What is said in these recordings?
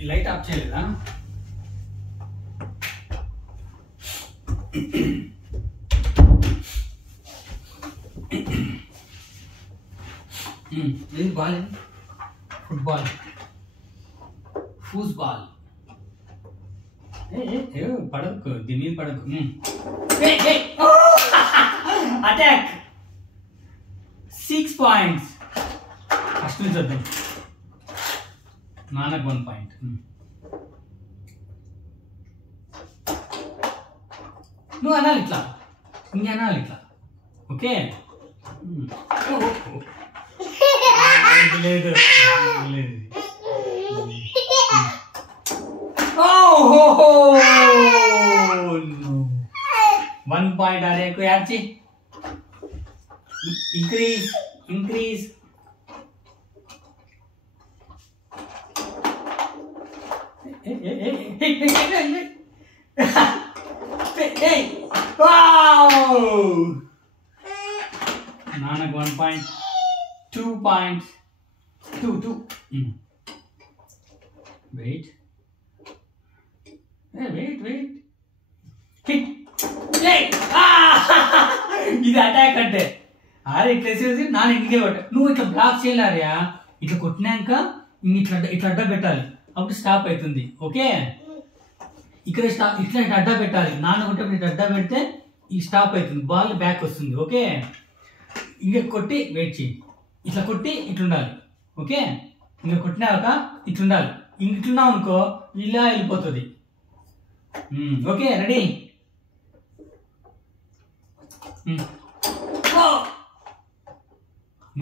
ఈ light of చేయలేదా? ఏది బాల్? ఫుట్బాల్, ఫూస్బాల్. పడకు, దీని మీద పడకు. అటాక్. 6 పాయింట్స్. ఫస్ట్ నుంచి వద్దాం. నాన్నకు 1 పాయింట్. నువ్వు అనాలి ఇట్లా, ఇంక అనాలి ఇట్లా. ఓకే, లేదు లేదు. 1 పాయింట్ ఆర్యకు యాడ్ చేయి. Increase increase. నాన్నకు 1 point. 2 points. 2. Wait wait wait. ఇది అటాక్ అంటే ఆరే ఇట్లా వేసేసి నాన్న ఇంటికే కొట్ట. నువ్వు ఇట్లా బ్లాక్ చేయలేరియా, ఇట్లా కొట్టినాక ఇట్లా ఇట్లా అడ్డా పెట్టాలి, అప్పుడు స్టాప్ అవుతుంది. ఓకే, ఇక్కడ ఇట్లా అడ్డా పెట్టాలి. నాన్న కొట్టే ఇట్లా అడ్డా పెడితే ఈ స్టాప్ అవుతుంది, బాల్ బ్యాక్ వస్తుంది. ఓకే, ఇంకా కొట్టి వెయిట్ చేయి. ఇట్లా కొట్టి ఇట్లుండాలి. ఓకే, ఇంకా కొట్టినాక ఇట్లుండాలి. ఇట్లున్నావు అనుకో ఇలా వెళ్ళిపోతుంది. Okay, ready.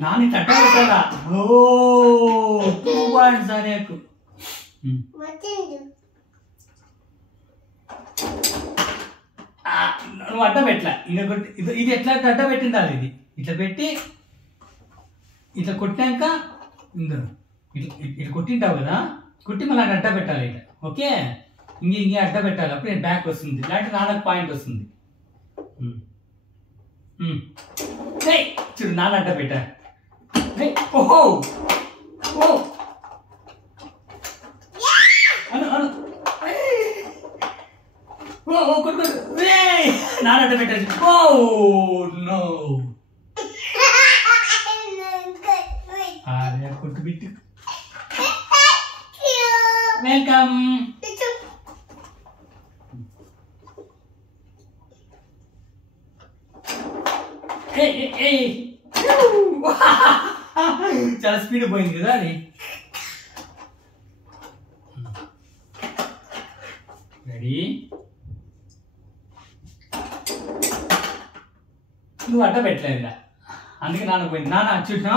నాని తట్ట పెట్టాలా? 2 పాయింట్స్ ఆర్యకు. నువ్వు అడ్డ పెట్టలే. ఇది ఎట్లా అడ్డ పెట్టిండాలి. ఇది ఇట్లా పెట్టి ఇట్లా కొట్టినాక ఇట్లా కొట్టింటావు కదా, కొట్టి మళ్ళీ అడ్డ పెట్టాలి ఇట్లా. ఓకే, ఇంకే అడ్డ పెట్టాలి, అప్పుడు నేను బ్యాక్ వస్తుంది. ఇలాంటి 4 పాయింట్ వస్తుంది. చూడు, నాన్న అడ్డ పెట్టా. ఓహో, అను అను. నాన్న అడ్డ పెట్టారు. ఓ నో, కొట్టు బిట్టు. వెల్కమ్. చాలా స్పీడ్ పోయింది కదా అది. రెడీ. నువ్వు అడ్డ పెట్టలేదు, అందుకే నాన్న పోయింది. నాన్న చూసినా,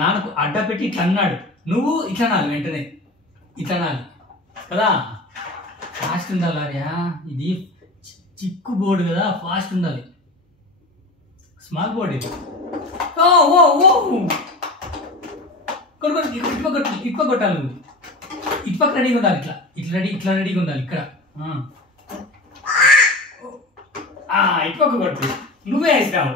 నాన్నకు అడ్డ పెట్టి ఇట్లా అన్నాడు, నువ్వు ఇట్లా అనాలి, వెంటనే ఇట్లా అనాలి కదా. ఫాస్ట్ ఉండాలి ఆర్యా, ఇది చిక్కు బోర్డు కదా, ఫాస్ట్ ఉండాలి. స్మాల్ బోర్డ్ ఇది. ఓ ఓ ఓ, ఇటుపక్క కొట్టాలి నువ్వు. ఇటుపక్క రెడీగా ఉండాలి, ఇట్లా ఇట్లా రెడీగా ఉండాలి. ఇక్కడ ఇటుపక్క కొట్టు. నువ్వే వేసినావు.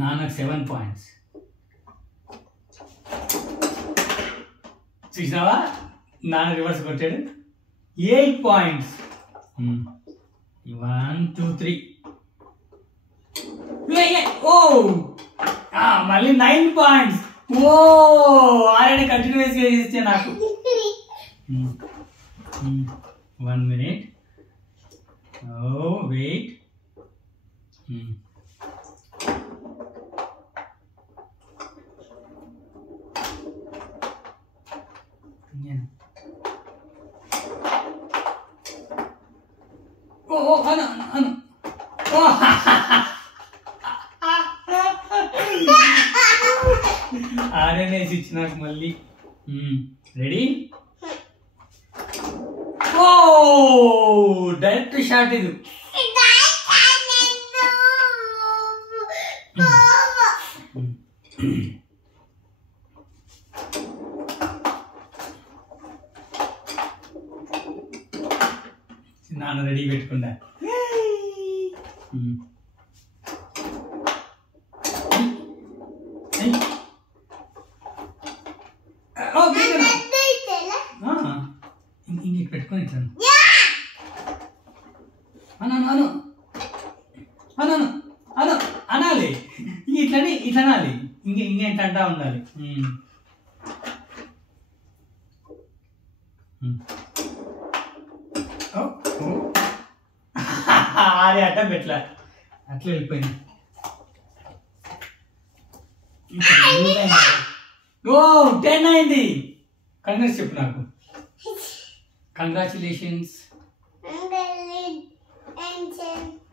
నాన్నకు 7 పాయింట్స్. చూసినావా, నాన్న రివర్స్ కొట్టాడు. 8 పాయింట్స్. 1 2 3. ఓ మళ్ళీ 9 పాయింట్స్. ఓ ఆల్రెడీ కంటిన్యూస్ గా ఇచ్చే నాకు. 1 minute. Oh wait. Oh ano. Oh RNS ఇచ్చి నాకు మళ్ళీ. రెడీ. ఓ డైరెక్ట్ షాట్ ఇది. నాన్న రెడీ పెట్టుకున్నా. ఇటు పెట్టుకొని ఇట్లా అను అను అను అను అను అనాలి. ఇట్లని ఇట్లా అనాలి. ఇంకేంటంటా ఉండాలి. అరే అడ్డం పెట్లా, అట్లా వెళ్ళిపోయింది. ఓ 10 అయింది. కంగ్రాట్స్ చెప్పు నాకు. కంగ్రాచులేషన్స్.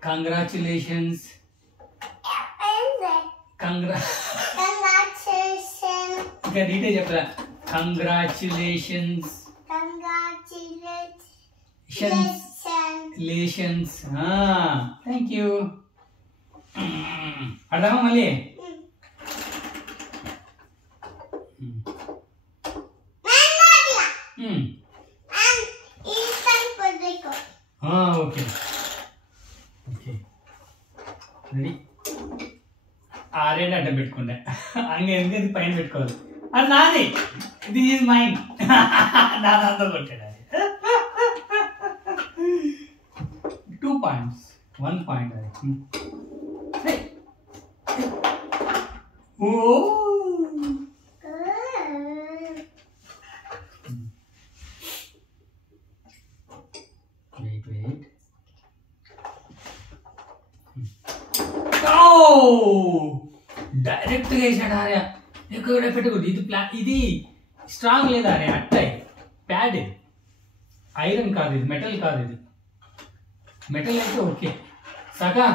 కంగ్రాచులేషన్స్. ఇంకా నీటే చెప్పరా. కంగ్రాచులేషన్స్. లేషన్స్. Thank you. అర్థమా మళ్ళీ? Okay okay ready. ఆరేడు అడ్డం పెట్టుకుంటా. ఎందుకంటే పైన పెట్టుకోవాలి. అది నాది. This is mind. నాదంతా కొట్టాడు. 2 points, 1 point. Hey. Oh. Wait. Oh! Direct గా వేసాడు ఆర్య. ఎక్కడ పెట్టకూడదు. ఇది స్ట్రాంగ్ లేదా ఆర్య? అట్టాయి ప్యాడ్. ఇది ఐరన్ కాదు, ఇది మెటల్ కాదు. ఇది మెటల్ అయితే ఓకే. సాకా